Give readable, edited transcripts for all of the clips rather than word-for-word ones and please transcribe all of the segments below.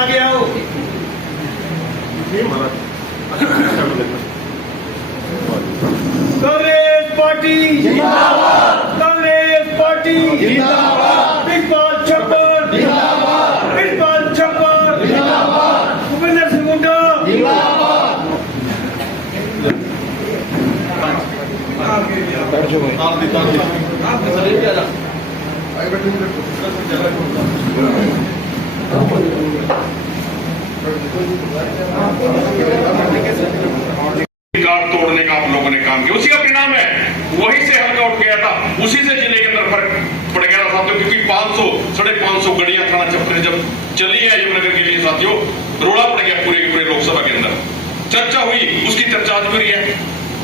आगे आओ। कांग्रेस पार्टी जिंदाबाद, कांग्रेस पार्टी जिंदाबाद, इकबाल छप्पर जिंदाबाद, इकबाल छप्पर जिंदाबाद, भूपेंद्र सिंह हुड्डा जिंदाबाद। रिकॉर्ड तोड़ने का आप लोगों ने काम किया, उसी का परिणाम है। वहीं से हल्का उठ गया था, उसी से जिले के अंदर फर्क पड़ गया था साथियों, क्योंकि 500 550 गड़ियां थाना चक्कर जब चली है यमुनानगर के लिए साथियों, रोड़ा पड़ गया पूरे के पूरे लोकसभा के अंदर। चर्चा हुई, उसकी चर्चा आज भी रही है।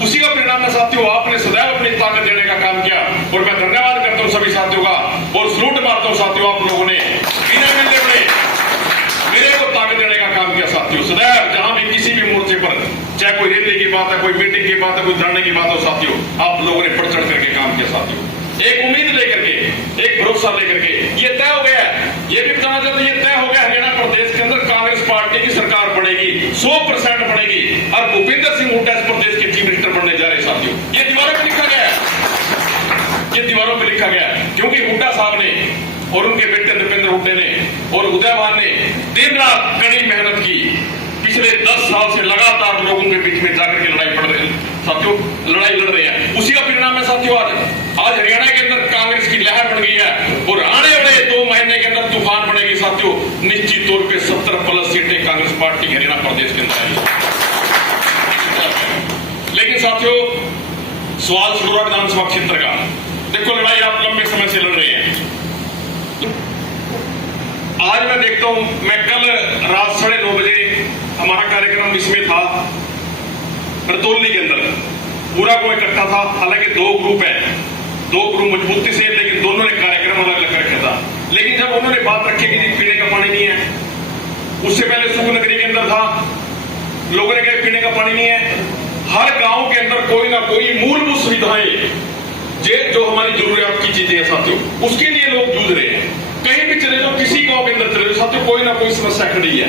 उसी का परिणाम है साथियों, आपने सदैव अपनी ताकत देने का काम किया और मैं धन्यवाद करता हूं सभी साथियों का और सलूट मारता हूं साथियों, आप लोगों ने बिना मिलने पड़े मेरे को ताकत देने का काम किया साथियों। सदैव जहां भी किसी भी मोर्चे पर, चाहे कोई रैली की बात है, कोई मीटिंग की बात है, कोई धरने की बात हो साथियों, आप लोगों ने बढ़ चढ़ करके काम किया साथियों। एक उम्मीद लेकर के, एक भरोसा लेकर के ये तय हो गया, ये भी बताना चाहते ये तय हो गया हरियाणा प्रदेश के अंदर कांग्रेस पार्टी की सरकार बनेगी, 100% बनेगी और भूपेंद्र सिंह हुड्डा इस प्रदेश के चीफ मिनिस्टर बनने जा रहे साथियों। ये दीवारों पर लिखा गया है, ये दीवारों पर लिखा गया है, क्योंकि हुड्डा साहब ने और उनके बेटे नृपेंद्र हुड्डे ने और उदयभान ने दिन रात कड़ी मेहनत की, पिछले 10 साल से लगातार लोगों के बीच में जाकर के लड़ाई लड़ रहे हैं। उसी का परिणाम है साथियों, आज हरियाणा के अंदर कांग्रेस की लहर बन गई है और आने वाले 2 महीने के अंदर तूफान बनेगी साथियों। निश्चित तौर पे 70+ सीटें कांग्रेस पार्टी हरियाणा प्रदेश के अंदर आएगी। लेकिन साथियों, सवाल शुरू विधानसभा क्षेत्र का, देखो लड़ाई आप लंबे समय से लड़ रहे हैं। आज मैं देखता हूं, मैं कल रात 9:30 बजे हमारा कार्यक्रम इसमें था रतौली के अंदर, पूरा को इकट्ठा था। हालांकि 2 ग्रुप है, 2 ग्रुप मजबूती से, लेकिन दोनों ने कार्यक्रम अलग अलग रखा था। लेकिन जब उन्होंने बात रखी कि पीने का पानी नहीं है, उससे पहले सुख नगरी के अंदर था, लोगों ने कहा पीने का पानी नहीं है। हर गांव के अंदर कोई ना कोई मूलभूत सुविधाएं जो हमारी जरूरियात की चीजें हैं साथियों, उसके लिए लोग जूझ रहे हैं। कहीं भी चले जाओ, किसी गांव के अंदर चले जाओ साथियों, कोई ना कोई समस्या खड़ी है।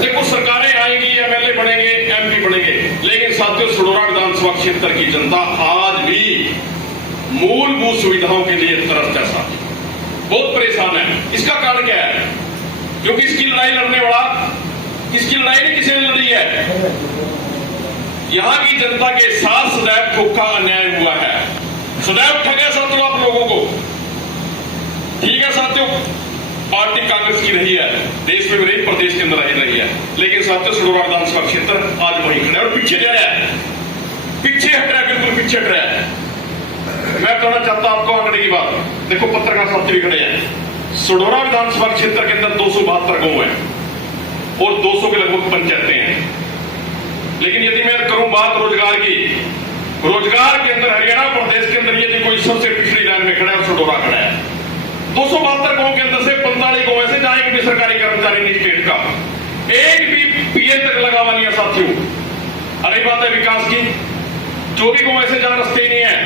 देखो सरकारें आएंगी, एमएलए बनेंगे, एमपी बनेंगे, लेकिन साथियों सडोरा विधानसभा क्षेत्र की जनता आज भी मूलभूत सुविधाओं के लिए तरसता है साथियों, बहुत परेशान है। इसका कारण क्या है? क्योंकि इसकी लड़ाई लड़ने वाला, इसकी लड़ाई नहीं किसी ने लड़ी है, यहां की जनता के साथ सदैव धोखा अन्याय हुआ है, सदैव ठगा साथियों आप लोगों को। ठीक है साथियों, पार्टी कांग्रेस की रही है, देश में भी रही, प्रदेश के अंदर रही है, लेकिन साथियों सडोरा विधानसभा क्षेत्र आज वही खड़ा है और पीछे जा रहा है, पीछे हट रहा है, बिल्कुल पीछे हट रहा है। मैं कहना चाहता हूं आपको आंकड़े की बात, देखो पत्रकार साथी भी खड़े हैं। सडोरा विधानसभा क्षेत्र के अंदर 272 गांव है और 200 के लगभग पंचायतें हैं। लेकिन यदि मैं करूं बात रोजगार की, रोजगार के अंदर हरियाणा प्रदेश के अंदर यदि कोई सबसे पिछड़ी लाइन में खड़ा है, सडोरा खड़ा है। 272 गांव के अंदर से 45 गांव ऐसे जहां एक भी सरकारी कर्मचारी नहीं, स्टेट का एक भी पीए तक लगा हुआ नहीं है साथियों। अरे बात है विकास की, 24 गांव ऐसे जहां रस्ते ही नहीं है,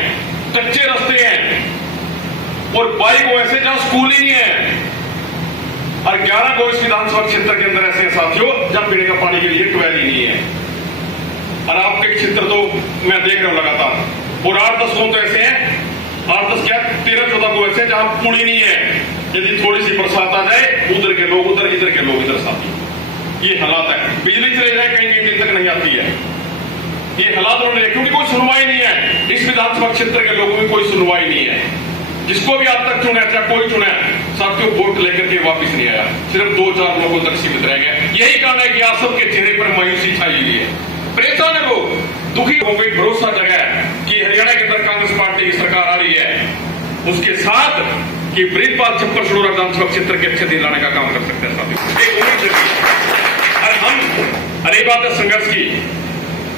कच्चे रास्ते हैं, और 22 गांव ऐसे जहां स्कूल ही नहीं है, और 11 गांव इस विधानसभा क्षेत्र के अंदर ऐसे हैं साथियों जहां पीने का पानी के लिए ट्यूबवेल ही नहीं है। और आपके क्षेत्र तो मैं देख रहा हूं लगातार, और 8-10 गांव तो ऐसे हैं, 8-10 क्या 13-14 गांव ऐसे जहां पुली नहीं है, यदि थोड़ी सी बरसात आ जाए उधर के लोग उधर, इधर के लोग इधर साथियों। ये हालात है, बिजली चले जाए कहीं कहीं दिन तक नहीं आती है, ये हालात उन्होंने, क्योंकि कोई सुनवाई नहीं है इस विधानसभा क्षेत्र के लोगों में, कोई सुनवाई नहीं है। जिसको भी आज तक चुना, चाहे कोई चुना साथियों, वोट लेकर के वापिस नहीं आया, सिर्फ 2-4 लोगों तक सीमित रह गया। यही कारण है कि आप सबके चेहरे पर मायूसी छाई हुई है, परेशान है लोग, दुखी हो गई। भरोसा जगह है कि हरियाणा के अंदर कांग्रेस पार्टी की सरकार आ रही है, उसके साथ कि ब्रिजपाल छप्पर सडोरा विधानसभा क्षेत्र के अच्छे दिन लाने का काम कर सकते हैं साथियों, एक उम्मीद है। और हम, अरे बात है संघर्ष की,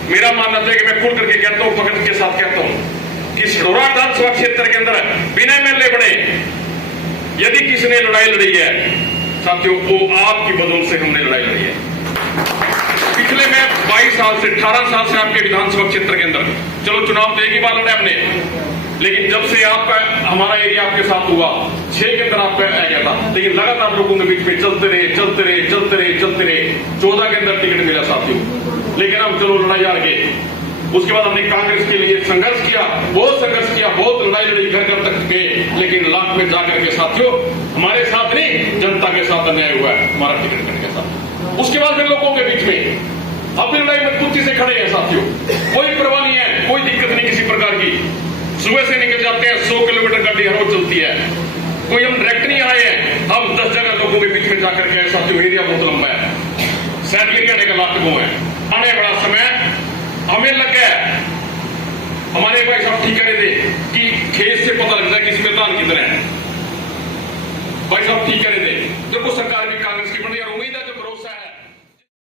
मेरा मानना है कि मैं खुल करके कहता हूं, फकत के साथ कहता हूं कि सडोरा विधानसभा क्षेत्र के अंदर बिना एमएलए बने यदि किसी ने लड़ाई लड़ी है साथियों, वो आपकी बदौलत से हमने लड़ाई लड़ी है। पिछले पहले मैं 22 साल से 18 साल से आपके विधानसभा क्षेत्र के अंदर, चलो चुनाव तो एक ही बार लड़ा हमने, लेकिन जब से आपका हमारा एरिया आपके साथ हुआ 6 के अंदर आपका आ गया था, लेकिन लगातार लोगों के बीच में चलते रहे 14 के अंदर टिकट मिला साथियों, लेकिन हम चलो लड़ाई हार गए। उसके बाद हमने कांग्रेस के लिए संघर्ष किया, बहुत लड़ाई लड़ी, घर घर तक गए, लेकिन लाख में जाकर के साथियों हमारे साथ नहीं, जनता के साथ अन्याय हुआ है हमारा टिकट कटने के साथ। उसके बाद फिर लोगों के बीच में अपनी लड़ाई मजबूती से खड़े हैं साथियों, कोई परवाह नहीं है, कोई दिक्कत नहीं किसी प्रकार की। सुबह से निकल जाते हैं, 100 किलोमीटर गाड़ी हर रोज चलती है, कोई हम डायरेक्ट नहीं आए हैं, हम 10 जगह लोगों के बीच में जाकर के साथियों, एरिया बहुत लंबा है, शायद एरिया का लाख गो है, आने बड़ा समय हमें लग गया। हमारे भाई साहब ठीक कह रहे थे कि खेत से पता लगता है कि इसमें दान कितने हैं, भाई साहब ठीक कह रहे थे, देखो सरकार भी